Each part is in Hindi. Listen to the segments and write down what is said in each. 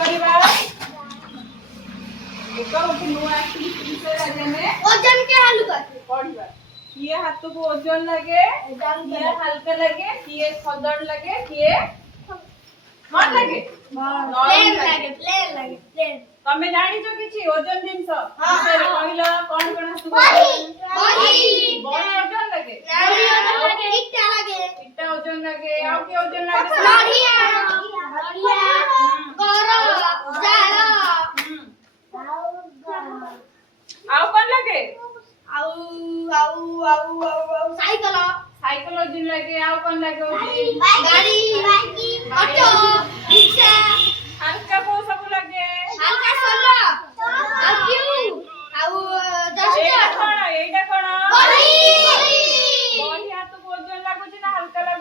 करबा एक नुआ एक्टिविटी विषय में ओजन के हल्का पढ़िबा किए हाथ को ओजन लगे किए हल्का लगे किए खदड़ लगे किए कौन लगे प्लेन लगे प्लेन तमे जानि जो किछि ओजन जिंस हां कहला कोन कोन हाथ को बही ओजन लगे इट्टा ओजन लगे आ के ओजन लगे बढ़िया करो जालो आउ कोन लगे आउ साइकिल साइकिल ओजन लगे आउ कोन लगे गाड़ी ऑटो रिक्शा हल्का को सब लगे हल्का सोलो आउ क्यों आउ एटा कोन बही हाथ को ओजन लागु छी ना हल्का लागु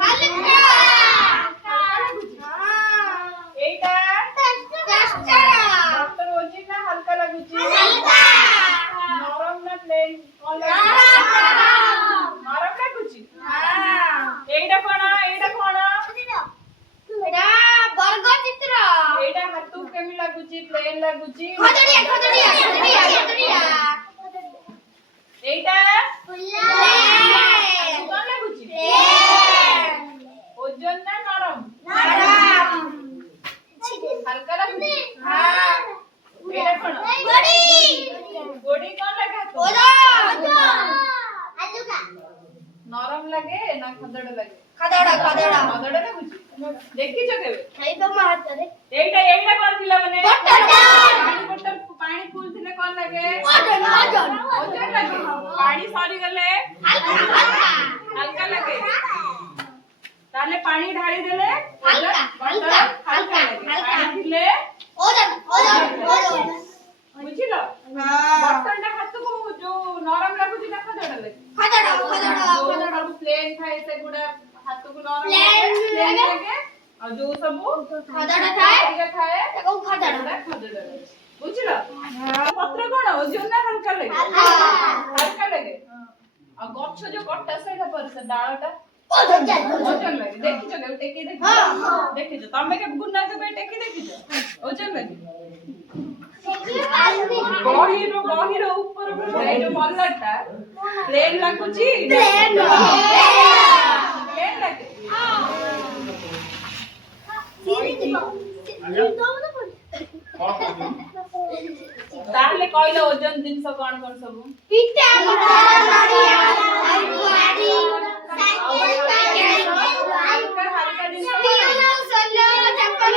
एटा डॉक्टर ओजन ना हल्का लागु छी नरम ना प्लेन नरम लागु छी एटा कोन एटा वर्ग चित्र एटा हाथ केमी लागु छी प्लेन लागु छी खजड़िया एटा फुल्ला कोन लागु छी ओजन ना नरम हल्का लागु छी हां एटा कोन गोड़ी कोन लगा नरम लगे ना खदड़ लगे खदड़ा खदड़ लागु छी देखि छ केबे खाई तो हाथ रे एटा कोन पिला माने पानी फूल थिले कोन लगे ओजन लगे पानी सरी गले हल्का लगे ताले पानी ढाली देले हल्का पानी थिले ओजन बुझिलो बर्तन टा हाथ को जो नरम लागु छी ना खदड़ लगे खदड़ा प्लेन थाए से गुडा हाथ को नरम प्लेन लगे और जो सब खदड़ा थाए ताको खदड़ बुझिलो पत्र कोन ओजन ना हल्का लगे और गच्छ जो कट्टा सेटा पर से डाळटा ओजन लगे देखि छ के टेकी देखि छ तमे के गुन्ना के बे टेकी देखि छ ओजन लगे गहिरो ऊपर ए जो मल्लाटा प्लेन लागु छी प्लेन लगे ताले कहले ओजन जिंस कोन सब पिट्टा नड़िया गाड़ी हल्का जिंस सोलो चप्पल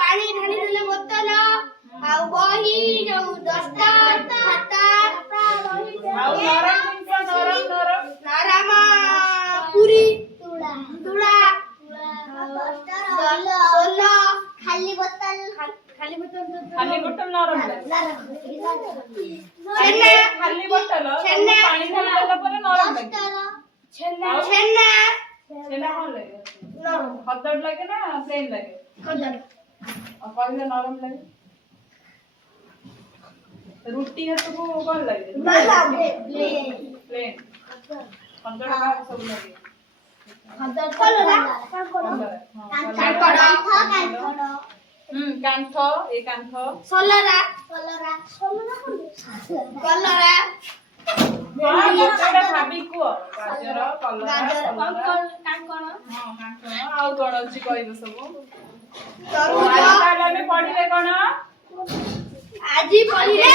पानी ढाली देले बोतल आउ बही जो दस्ता खाता आउ नरम नारामा पूरी तुड़ा सोलो खाली बोतल नरम छेना खाली बोतल पानी ढाली देला पर नरम लगे छेना कोन लगे नरम खदड़ लगे ना प्लेन लगे खदड़ और कहले नरम लगे रोटी है तो कोन लगे प्लेन खदड़ का सब लगे कांथ ए कांथ सोलरा गोटा भाबी को गाजर कलरा कांकण हां कांकण आउ कोन अछि कहबो सब तरबूज आज में पढ़िले कोन आजी पढ़िले